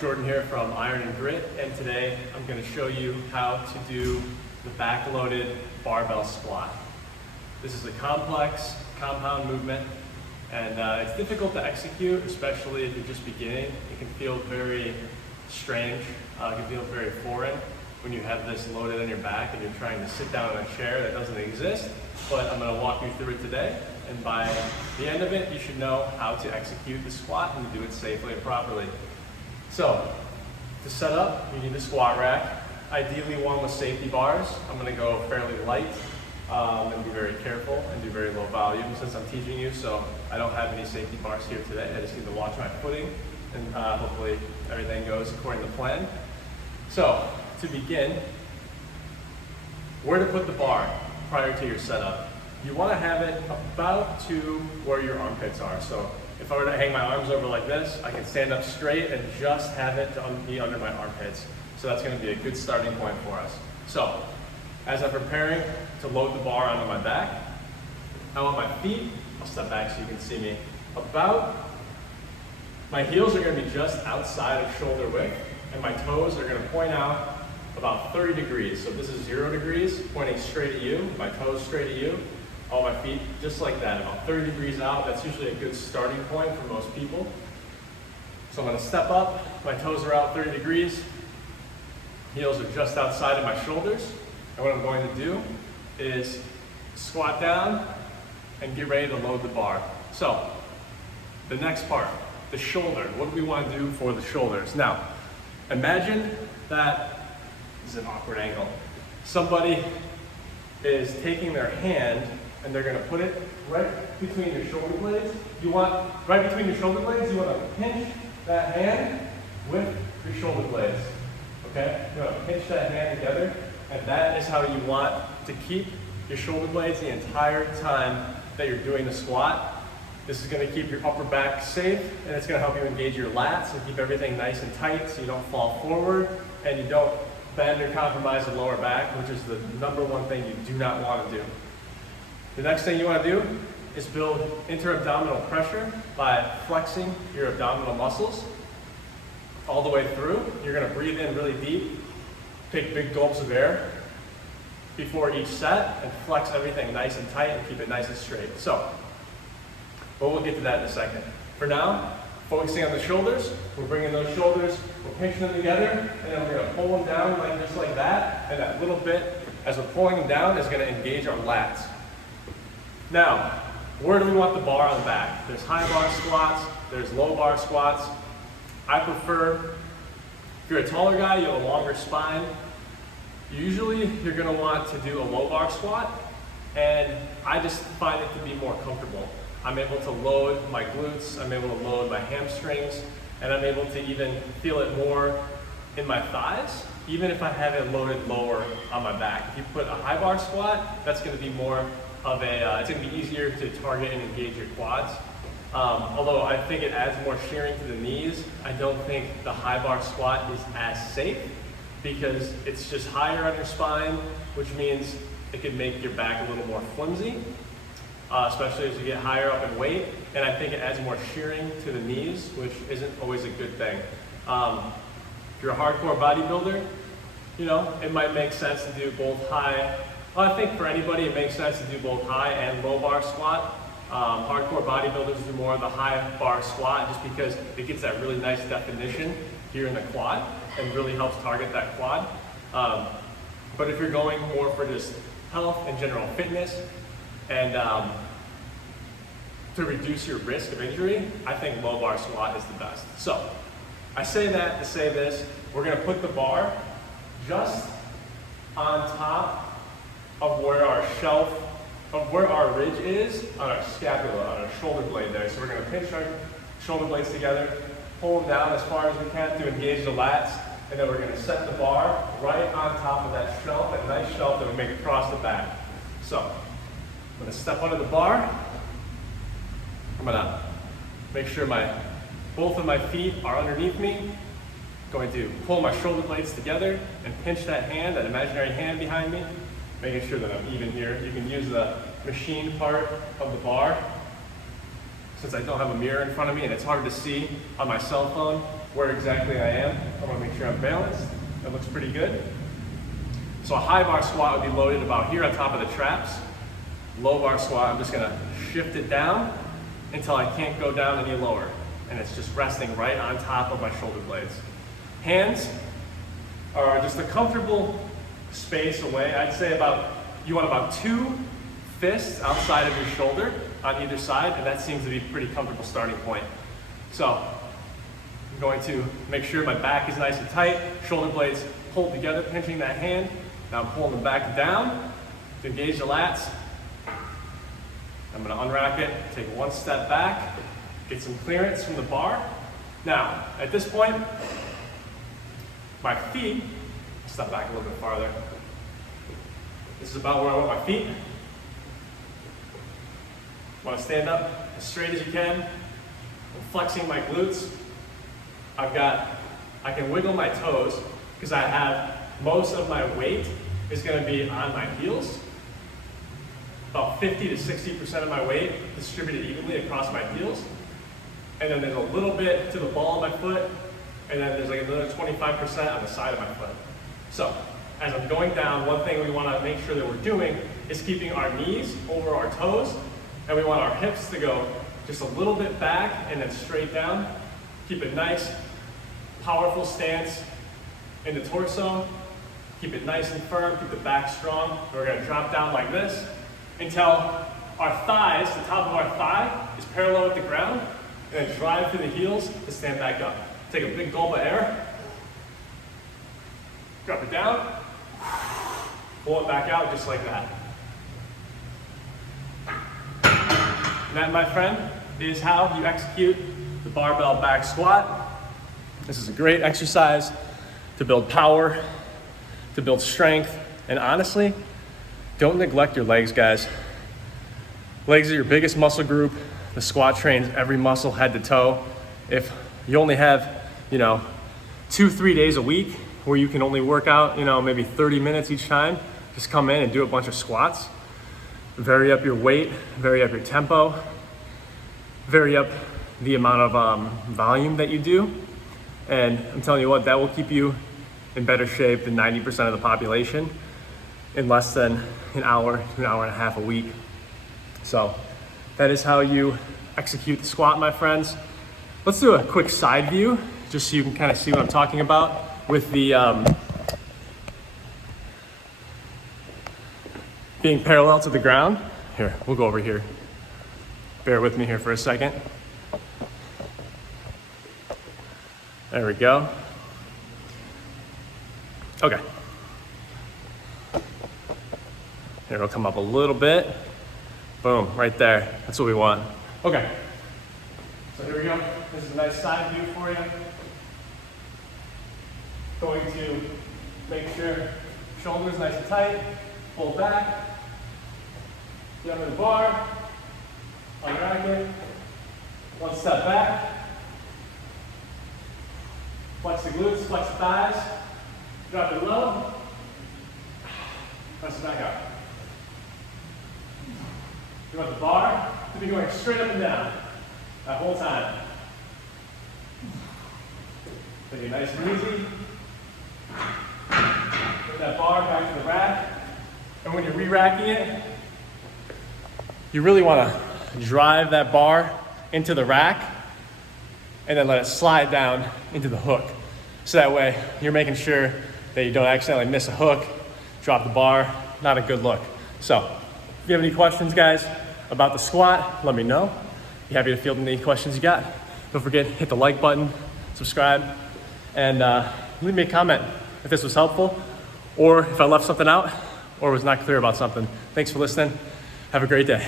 Jordan here from Iron and Grit, and today I'm going to show you how to do the back-loaded barbell squat. This is a complex compound movement, and it's difficult to execute, especially if you're just beginning. It can feel very strange, it can feel very foreign when you have this loaded on your back and you're trying to sit down in a chair that doesn't exist, but I'm going to walk you through it today, and by the end of it you should know how to execute the squat and do it safely and properly. So, to set up, you need a squat rack, ideally one with safety bars. I'm going to go fairly light and be very careful and do very low volume since I'm teaching you, so I don't have any safety bars here today. I just need to watch my footing and hopefully everything goes according to plan. So, to begin, where to put the bar prior to your setup. You want to have it about to where your armpits are. So if I were to hang my arms over like this, I can stand up straight and just have it to be under my armpits. So that's going to be a good starting point for us. So as I'm preparing to load the bar onto my back, I want my feet, I'll step back so you can see me, my heels are going to be just outside of shoulder width, and my toes are going to point out about 30 degrees. So this is 0 degrees, pointing straight at you, my toes straight at you, all my feet just like that, about 30 degrees out. That's usually a good starting point for most people. So I'm going to step up, my toes are out 30 degrees, heels are just outside of my shoulders, and what I'm going to do is squat down and get ready to load the bar. So the next part, the shoulder. What do we want to do for the shoulders? Now, imagine that this is an awkward angle. Somebody is taking their hand and they're going to put it right between your shoulder blades. Right between your shoulder blades, you want to pinch that hand with your shoulder blades. Okay? You want to pinch that hand together, and that is how you want to keep your shoulder blades the entire time that you're doing the squat. This is going to keep your upper back safe, and it's going to help you engage your lats and keep everything nice and tight so you don't fall forward and you don't bend or compromise the lower back, which is the #1 thing you do not want to do. The next thing you want to do is build inter-abdominal pressure by flexing your abdominal muscles all the way through. You're going to breathe in really deep, take big gulps of air before each set, and flex everything nice and tight and keep it nice and straight. So, but we'll get to that in a second. For now, focusing on the shoulders, we're bringing those shoulders, we're pinching them together, and then we're going to pull them down just like that, and that little bit, as we're pulling them down, is going to engage our lats. Now, where do we want the bar on the back? There's high bar squats, there's low bar squats. I prefer, if you're a taller guy, you have a longer spine, usually you're going to want to do a low bar squat, and I just find it to be more comfortable. I'm able to load my glutes, I'm able to load my hamstrings, and I'm able to even feel it more in my thighs, even if I have it loaded lower on my back. If you put a high bar squat, that's going to be more of it's going to be easier to target and engage your quads. Although I think it adds more shearing to the knees, I don't think the high bar squat is as safe because it's just higher on your spine, which means it could make your back a little more flimsy. Especially as you get higher up in weight, and I think it adds more shearing to the knees, which isn't always a good thing. If you're a hardcore bodybuilder, it might make sense to do both high. Well, I think for anybody it makes sense to do both high and low bar squat. Hardcore bodybuilders do more of the high bar squat just because it gets that really nice definition here in the quad and really helps target that quad. But if you're going more for just health and general fitness, and to reduce your risk of injury, I think low bar squat is the best. So, I say that to say this, we're going to put the bar just on top of where our ridge is on our scapula, on our shoulder blade there. So we're going to pinch our shoulder blades together, pull them down as far as we can to engage the lats, and then we're going to set the bar right on top of that shelf, that nice shelf that we make across the back. So, I'm going to step under the bar. I'm going to make sure both of my feet are underneath me. I'm going to pull my shoulder blades together and pinch that hand, that imaginary hand behind me, making sure that I'm even here. You can use the machine part of the bar. Since I don't have a mirror in front of me and it's hard to see on my cell phone, where exactly I am. I want to make sure I'm balanced. That looks pretty good. So a high bar squat would be loaded about here on top of the traps. Low bar squat, I'm just gonna shift it down until I can't go down any lower. And it's just resting right on top of my shoulder blades. Hands are just a comfortable space away. I'd say you want about 2 fists outside of your shoulder on either side, and that seems to be a pretty comfortable starting point. So I'm going to make sure my back is nice and tight, shoulder blades pulled together, pinching that hand. Now I'm pulling them back down to engage the lats. I'm going to unrack it, take one step back, get some clearance from the bar. Now, at this point, my feet, step back a little bit farther. This is about where I want my feet. Want to stand up as straight as you can. I'm flexing my glutes. I can wiggle my toes because I have most of my weight is going to be on my heels. About 50 to 60% of my weight distributed evenly across my heels. And then there's a little bit to the ball of my foot, and then there's like another 25% on the side of my foot. So as I'm going down, one thing we want to make sure that we're doing is keeping our knees over our toes, and we want our hips to go just a little bit back and then straight down. Keep a nice, powerful stance in the torso. Keep it nice and firm, keep the back strong. We're going to drop down like this until our thighs, the top of our thigh, is parallel with the ground, and then drive through the heels to stand back up. Take a big gulp of air, drop it down, pull it back out just like that. And that, my friend, is how you execute the barbell back squat. This is a great exercise to build power, to build strength, and honestly, don't neglect your legs, guys. Legs are your biggest muscle group. The squat trains every muscle head to toe. If you only have, 2-3 days a week where you can only work out, maybe 30 minutes each time, just come in and do a bunch of squats. Vary up your weight, vary up your tempo, vary up the amount of volume that you do. And I'm telling you what, that will keep you in better shape than 90% of the population in less than an hour to an hour and a half a week. So that is how you execute the squat, my friends. Let's do a quick side view, just so you can kind of see what I'm talking about with the being parallel to the ground. Here, we'll go over here. Bear with me here for a second. There we go. Okay. Here, it'll come up a little bit. Boom, right there. That's what we want. Okay. So here we go. This is a nice side view for you. Going to make sure shoulders nice and tight. Pull back. Get under the bar. Unrack it. One step back. Flex the glutes, flex the thighs. Drop it low. Press it back up. You want the bar to be going straight up and down that whole time. Take it nice and easy. Put that bar back to the rack. And when you're re-racking it, you really want to drive that bar into the rack and then let it slide down into the hook. So that way you're making sure that you don't accidentally miss a hook, drop the bar, not a good look. So if you have any questions, guys, about the squat, let me know. Be happy to field any questions you got. Don't forget, hit the like button, subscribe, and leave me a comment if this was helpful, or if I left something out, or was not clear about something. Thanks for listening. Have a great day.